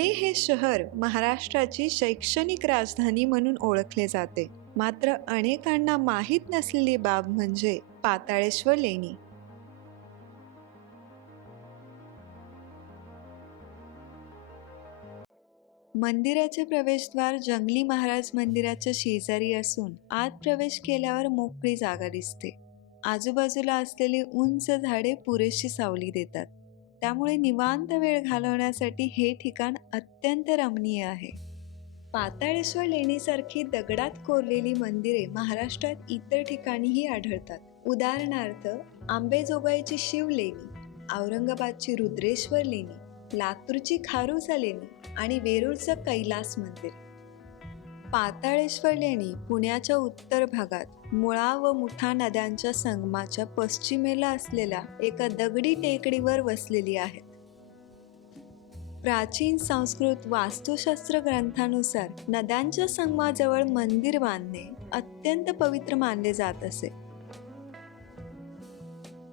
पुणे हे शहर महाराष्ट्राची शैक्षणिक राजधानी म्हणून ओळखले जाते. मात्र अनेकांना माहीत नसलेली बाब म्हणजे पाताळेश्वर लेणी. मंदिराचे प्रवेशद्वार जंगली महाराज मंदिराच्या शेजारी असून आत प्रवेश केल्यावर मोकळी जागा दिसते. आजूबाजूला असलेली उंच झाडे पुरेशी सावली देतात, त्यामुळे निवांत वेळ घालवण्यासाठी हे ठिकाण अत्यंत रमणीय आहे. पाताळेश्वर लेणीसारखी दगडात कोरलेली मंदिरे महाराष्ट्रात इतर ठिकाणीही आढळतात. उदाहरणार्थ आंबेजोगाईची शिवलेणी, औरंगाबादची रुद्रेश्वर लेणी, लातूरची खारुसा लेणी आणि वेरूळचं कैलास मंदिर. पाताळेश्वर लेणी पुण्याच्या उत्तर भागात मुळा व मुठा नद्यांच्या संगमाच्या पश्चिमेला असलेल्या एका दगडी टेकडीवर वसलेली आहेत. प्राचीन संस्कृत वास्तुशास्त्र ग्रंथानुसार नद्यांच्या संगमाजवळ मंदिर बांधणे अत्यंत पवित्र मानले जात असे.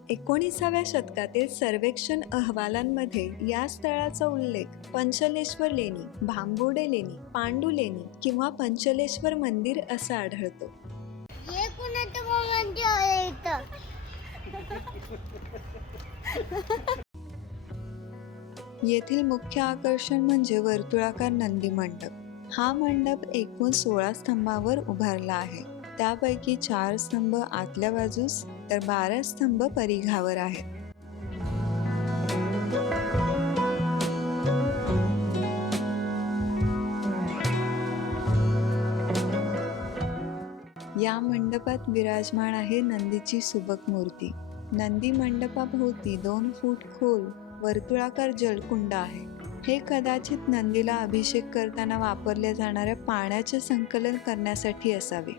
19व्या शतकातील सर्वेक्षण अहवालांमध्ये या स्थळाचा उल्लेख पंचलेश्वर लेणी, भांबोडे लेणी, पांडू लेणी किंवा पंचलेश्वर मंदिर असा आढळतो. येथील मुख्य आकर्षण म्हणजे वर्तुळाकार नंदी मंडप. हा मंडप एकूण 16 स्तंभावर उभारला आहे. त्यापैकी 4 स्तंभ आतल्या बाजूस तर 12 स्तंभ परिघावर आहेत. या मंडपात विराजमान आहे नंदीची सुबक मूर्ती. नंदी मंडपाभोवती 2 फूट खोल वर्तुळाकार जलकुंड आहे. हे कदाचित नंदीला अभिषेक करताना वापरल्या जाणाऱ्या पाण्याचे संकलन करण्यासाठी असावे.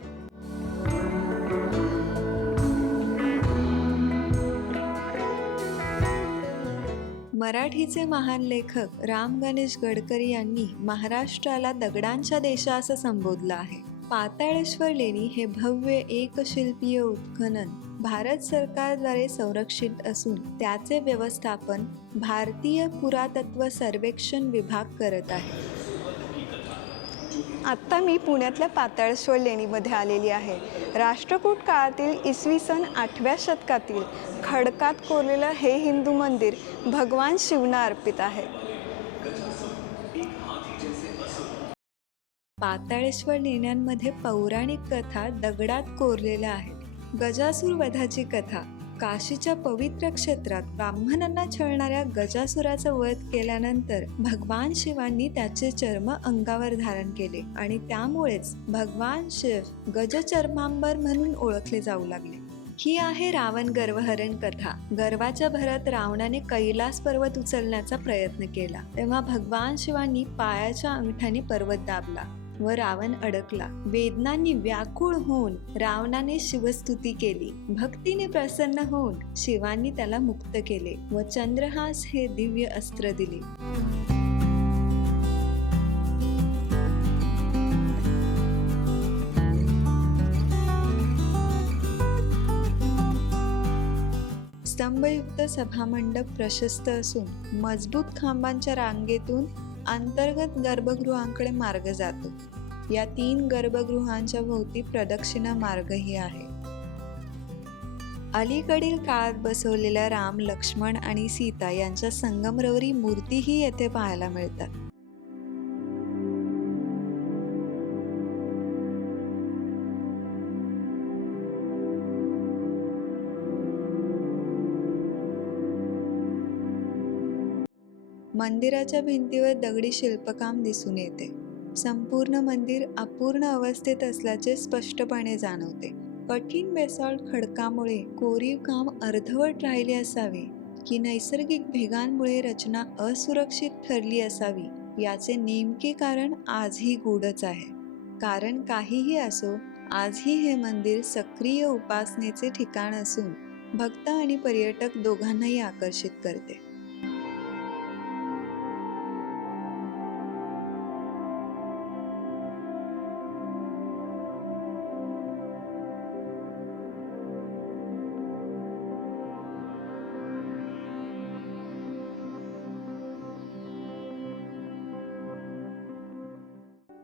मराठीचे महान लेखक राम गणेश गडकरी यांनी महाराष्ट्राला दगडांच्या देश असं संबोधलं आहे. पाताळेश्वर लेणी हे भव्य एकशिल्पीय उत्खनन भारत सरकारद्वारे संरक्षित असून त्याचे व्यवस्थापन भारतीय पुरातत्व सर्वेक्षण विभाग करत आहे. आत्ता मी पुण्यातल्या पाताळेश्वर लेणीमध्ये आलेली आहे. राष्ट्रकूट काळातील इसवी सन 8व्या शतकातील खडकात कोरलेलं हे हिंदू मंदिर भगवान शिवना अर्पित आहे. पाताळेश्वर लेण्यांमध्ये पौराणिक कथा दगडात कोरलेल्या आहेत. गजासूर वधाची कथा. काशीच्या पवित्र क्षेत्रात ब्राह्मणांना छळणाऱ्या गजासुराचा वध केल्यानंतर भगवान शिवांनी त्याचे चर्म अंगावर धारण केले आणि त्यामुळेच भगवान शिव गजचर्मांबर म्हणून ओळखले जाऊ लागले. ही आहे रावण गर्वहरण कथा. गर्वाच्या भरात रावणाने कैलास पर्वत उचलण्याचा प्रयत्न केला, तेव्हा भगवान शिवांनी पायाच्या अंगठ्याने पर्वत दाबला व रावण अडकला. वेदनांनी व्याकुळ होऊन रावणाने शिवस्तुती केली. भक्तीने प्रसन्न होऊन शिवांनी त्याला मुक्त केले व चंद्रहास हे दिव्य अस्त्र दिले. स्तंभयुक्त सभामंडप प्रशस्त असून मजबूत खांबांच्या रांगेतून अंतर्गत गर्भगृहांकडे मार्ग जातो. या 3 गर्भगृहांच्या भोवती प्रदक्षिणा मार्गही आहे. अलीकडील काळात बसवलेल्या राम, लक्ष्मण आणि सीता यांच्या संगमरवरी मूर्तीही येथे पाहायला मिळतात. मंदिराच्या भिंतीवर दगडी शिल्पकाम दिसून येते. संपूर्ण मंदिर अपूर्ण अवस्थेत असल्याचे स्पष्टपणे जाणवते. कठीण बेसॉल्ट खडकामुळे कोरीव काम अर्धवट राहिले असावे की नैसर्गिक भेगांमुळे रचना असुरक्षित ठरली असावी, याचे नेमके कारण आजही गूढच आहे. कारण काहीही असो, आजही हे मंदिर सक्रिय उपासनेचे ठिकाण असून भक्त आणि पर्यटक दोघांनाही आकर्षित करते.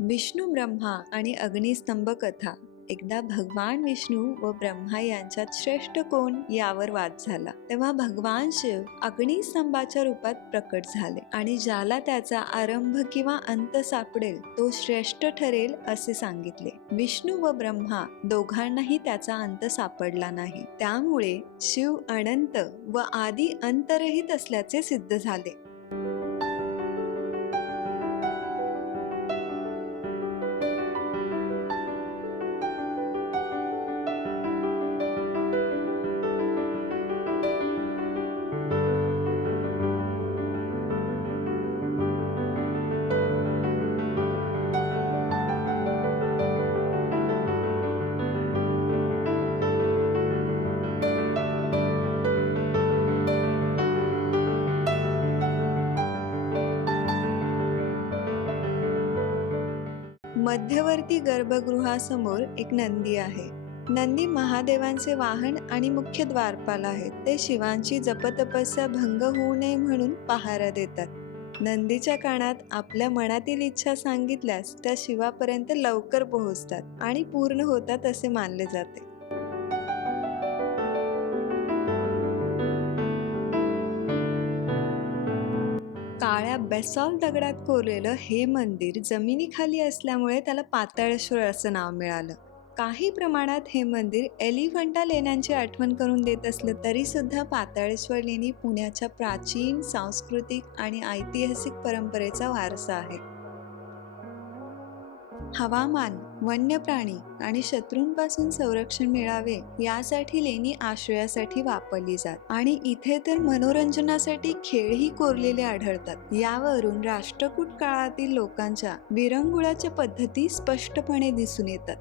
विष्णू ब्रह्मा आणि अग्निस्तंभ कथा. एकदा भगवान विष्णू व ब्रह्मा यांच्यात श्रेष्ठ कोण यावर वाद झाला. तेव्हा भगवान शिव अग्निस्तंभाच्या रूपात प्रकट झाले आणि ज्याला त्याचा आरंभ किंवा अंत सापडेल तो श्रेष्ठ ठरेल असे सांगितले. विष्णू व ब्रह्मा दोघांनाही त्याचा अंत सापडला नाही. त्यामुळे शिव अनंत व आदी अंतरहित असल्याचे सिद्ध झाले. मध्यवर्ती गर्भगृहासमोर एक नंदी आहे. नंदी महादेवांचे वाहन आणि मुख्य द्वारपाल आहेत. ते शिवांची जपतपस्या भंग होऊ नये म्हणून पहारा देतात. नंदीच्या कानात आपल्या मनातील इच्छा सांगितल्यास त्या शिवापर्यंत लवकर पोहोचतात आणि पूर्ण होतात असे मानले जाते. काळ्या बेसॉल्ट दगडात कोरलेलं हे मंदिर जमिनीखाली असल्यामुळे त्याला पाताळेश्वर असं नाव मिळालं. काही प्रमाणात हे मंदिर एलिफंटा लेण्यांची आठवण करून देत असलं तरी सुद्धा पाताळेश्वर लेणी पुण्याच्या प्राचीन सांस्कृतिक आणि ऐतिहासिक परंपरेचा वारसा आहे. हवामान, वन्य प्राणी आणि शत्रूंपासून संरक्षण मिळावे यासाठी लेणी आश्रयासाठी वापरली जात आणि इथे तर मनोरंजनासाठी खेळही कोरलेले आढळतात. यावरून राष्ट्रकूट काळातील लोकांच्या विरंगुळाच्या पद्धती स्पष्टपणे दिसून येतात.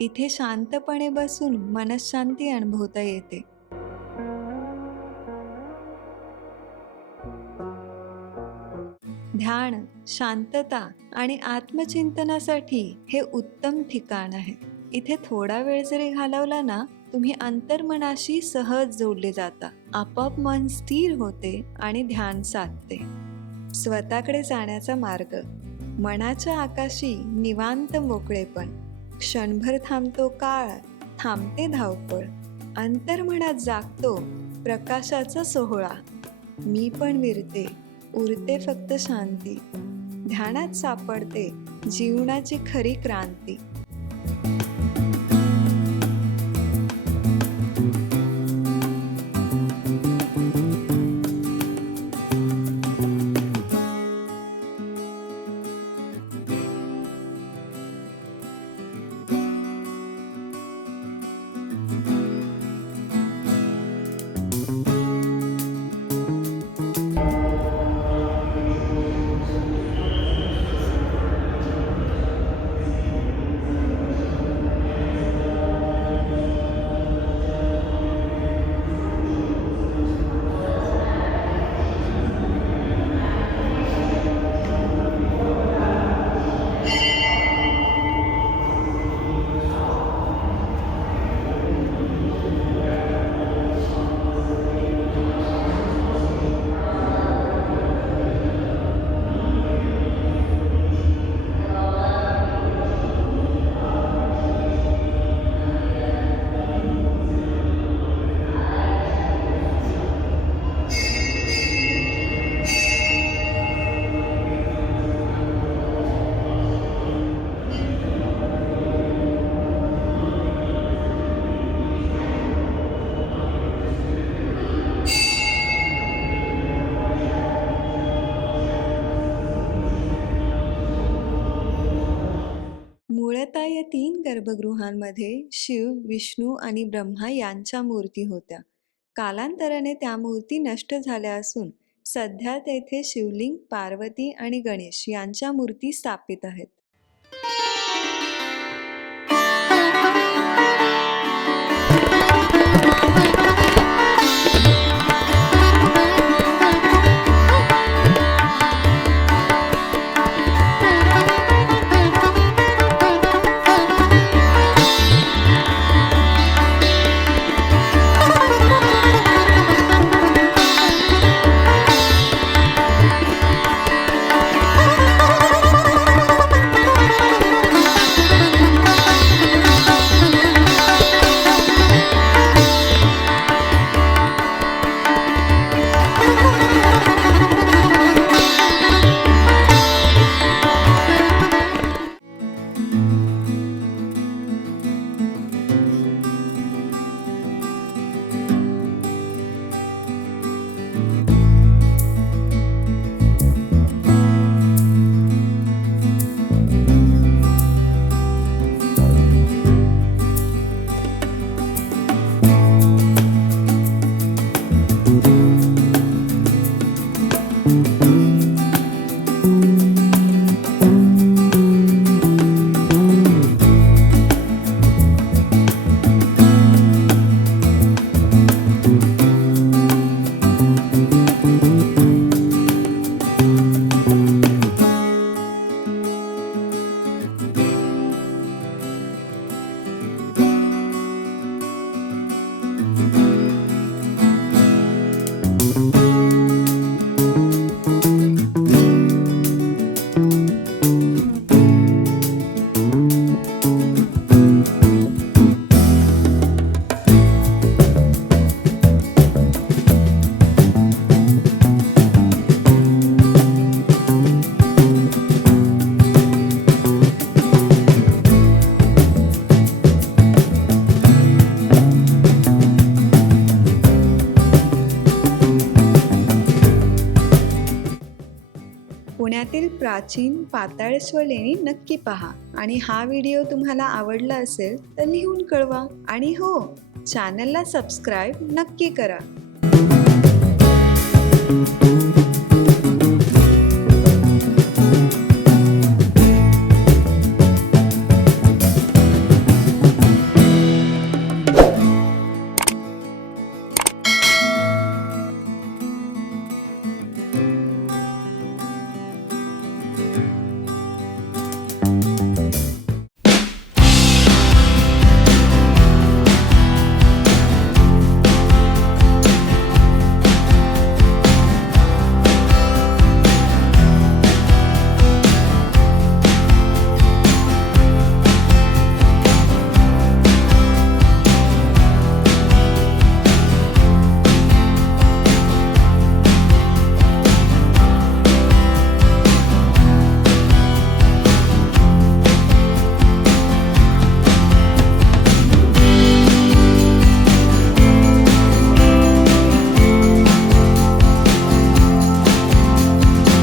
इथे शांतपणे बसून मनःशांती अनुभवता येते. ध्यान, शांतता आणि आत्मचिंतनासाठी हे उत्तम ठिकाण आहे. इथे थोडा वेळ जरी घालवला ना, तुम्ही अंतर्मनाशी सहज जोडले जाता. आपोआप मन स्थिर होते आणि ध्यान साधते. स्वतःकडे जाण्याचा मार्ग. मनाच्या आकाशी निवांत मोकळेपण. क्षणभर थांबतो काळ, थांबते धावपळ. अंतर्मनात जागतो प्रकाशाचा सोहळा. मी पण विरते, उरते फक्त शांती. ध्यानात सापडते जीवनाची खरी क्रांती. मूळतः या 3 गर्भगृहांमध्ये शिव, विष्णू आणि ब्रह्मा यांच्या मूर्ती होत्या. कालांतराने त्या मूर्ती नष्ट झाल्या असून सध्या तेथे शिवलिंग, पार्वती आणि गणेश यांच्या मूर्ती स्थापित आहेत. पुण्यातील प्राचीन पाताळेश्वर लेणी नक्की पहा आणि हा व्हिडिओ तुम्हाला आवडला असेल तर लिहून कळवा आणि हो, चॅनलला सबस्क्राईब नक्की करा.